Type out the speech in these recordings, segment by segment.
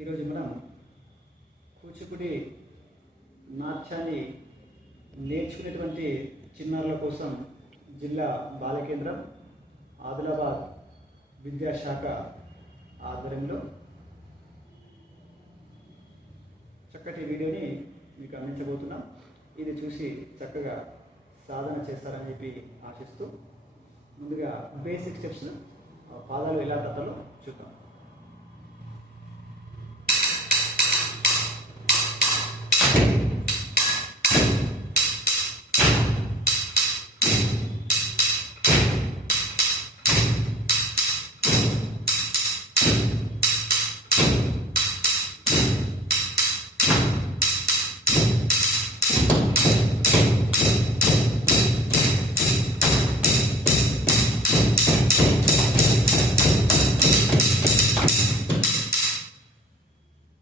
ఈరోజు మనం కూచిపూడి నాట్యాన్ని నేర్చుకునేటువంటి చిన్నారుల కోసం జిల్లా బాలకేంద్రం ఆదిలాబాద్ విద్యాశాఖ ఆధ్వర్యంలో చక్కటి వీడియోని మీకు అందించబోతున్నాం. ఇది చూసి చక్కగా సాధన చేస్తారని చెప్పి ఆశిస్తూ ముందుగా బేసిక్ స్టెప్స్ పాదాలు ఎలా తట్టాలో చూద్దాం.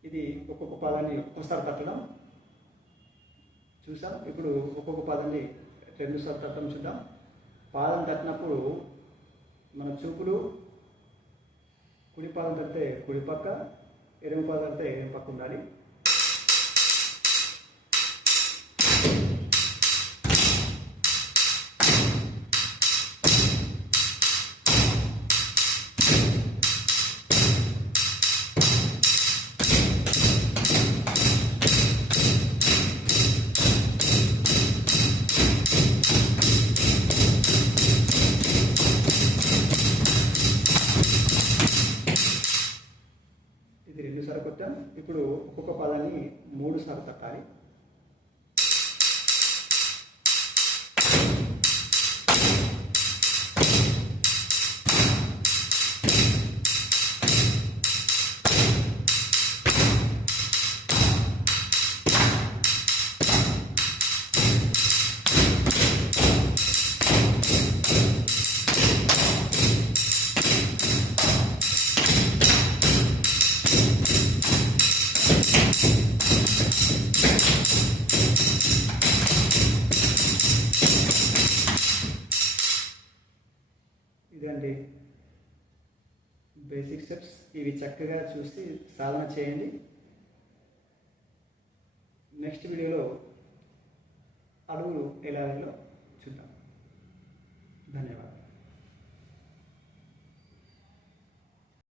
ఇది ఒక్కొక్క పాదాన్ని ఒక్కసారి తట్టడం చూసాం. ఇప్పుడు ఒక్కొక్క పాదాన్ని రెండుసార్లు తట్టడం చూద్దాం. పాదం తట్టినప్పుడు మన చూపులు కుడి పాదం తట్టితే కుడి పక్క, ఎడమ పాదం తట్టితే ఎడమ పక్క ఉండాలి. ఇది రెండుసార్లు కొట్టాం. ఇప్పుడు ఒక్కొక్క పదాన్ని 3 సార్లు తట్టాలి. ఇదండి బేసిక్ స్టెప్స్. ఇవి చక్కగా చూసి సాధన చేయండి. నెక్స్ట్ వీడియోలో అడుగులు ఎలా వేయాలో